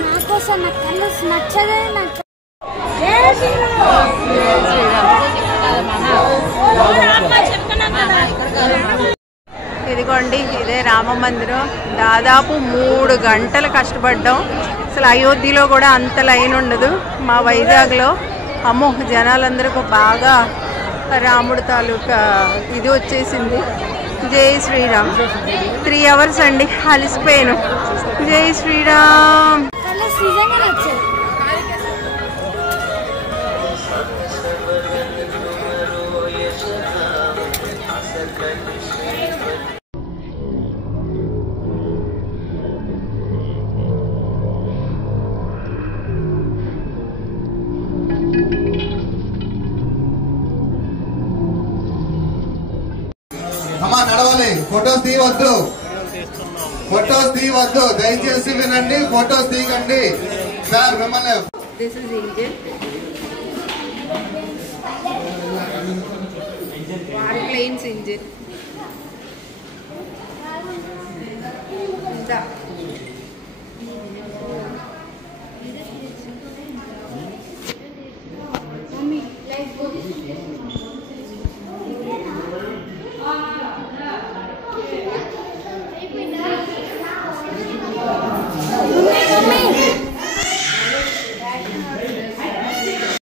నాకోసం నా కళ్ళు నచ్చదే నచ్చ. ఇదిగోండి ఇదే రామ మందిరం. దాదాపు 3 గంటలు కష్టపడ్డాం. అసలు అయోధ్యలో కూడా అంత లైన్ ఉండదు. మా వైజాగ్లో అమ్మో జనాలందరికీ బాగా రాముడు తాలూకా ఇది వచ్చేసింది. జై శ్రీరామ్. 3 hours అండి, అలిసిపోయాను. జై శ్రీరామ్. అమ్మా నడవాలి, ఫొటోస్ తీయవద్దు, ఫొటోస్ తీయవద్దు, దయచేసి వినండి, ఫొటోస్ తీయకండి సార్ మిమ్మల్ని. This is engine, plane's engine.